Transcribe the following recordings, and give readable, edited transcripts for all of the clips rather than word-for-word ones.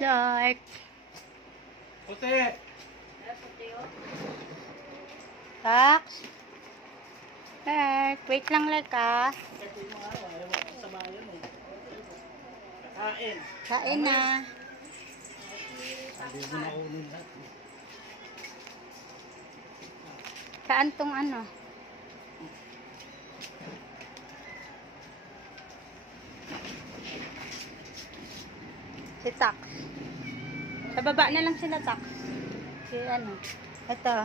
Like, Puti! Tax. Like, wait lang like ah. Ito yung mga ano, ayaw ako sa bayan eh. Kain. Kain na. Sabi mo na kunin lahat. Saan tong ano? Si Tax. Sa baba na lang sila Tax. Si ano? Ito.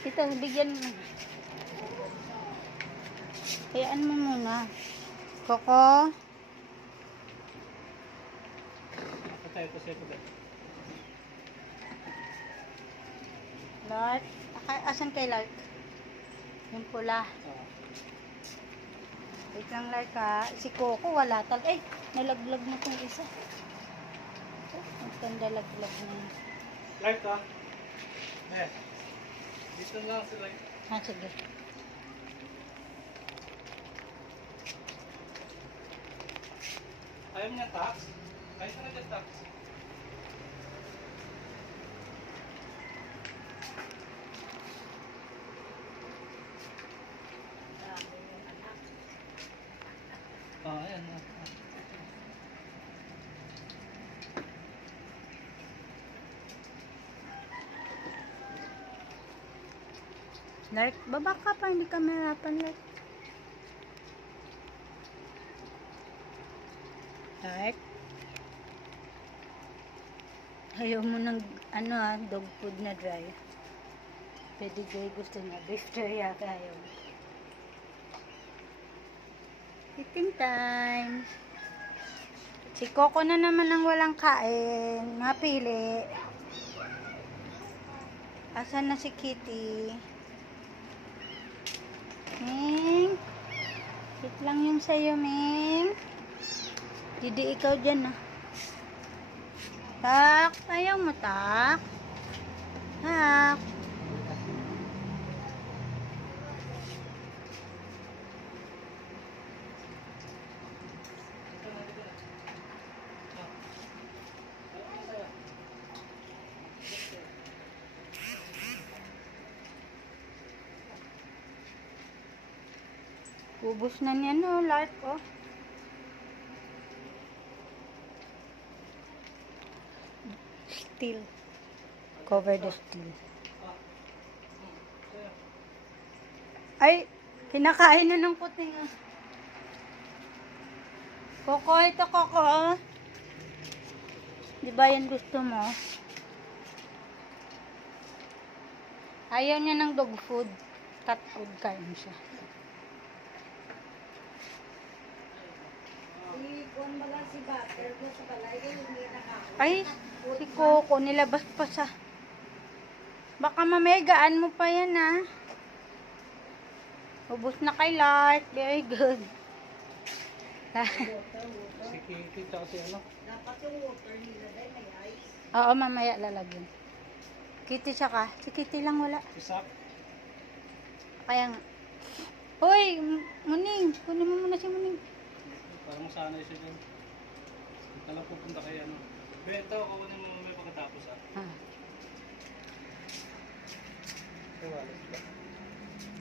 Ito, bigyan mo. Hayaan mo muna. Coco. Ito siya puti. Lark. Asan kay Lark? Yung pula. Wait lang Lark ha. Si Coco wala tal. Ay, nalaglag na tong isa. Ang tanda laglag na yun. Light ah. Dito lang si Light. Sige. Ayaw niya tax? Kahit na nag tax. Ayan. Lark, baba ka pa. Hindi ka mahirapan Lark. Lark. Ayaw mo ng ano dog food na dry. Pwede gay gusto na. Beef teriyaki ayaw. Eating time. Si Coco na naman ang walang kain. Mapili. Asan na si Kitty? Ming. Sit lang yung sayo, Ming. Didi ikaw dyan ah. Tak. Ayaw mo, Tak. Tak. Ubus na niya no, Lark oh. Steel. Cover the steel. Ay, kinakain na ng puting ah. Coco, ito Coco oh. Di ba yan gusto mo? Ayaw niya ng dog food. Cat food kain siya. Ay, si Coco, nilabas pa sa... Baka mamaya gaan mo pa yan, ha? Ubus na kay Lark. Very good. Si Kitty tsaka si ano? Dapat yung water nila dahil may ice. Oo, mamaya lalagyan. Kitty tsaka. Si Kitty lang wala. Isak? Kaya nga. Hoy, Muning. Kunin mo muna si Muning. Parang masanay siya dyan. Ito lang pupunta kay ano. Beto, kukunin mo mamaya pagkatapos ah. Ah. Kaya wala sila.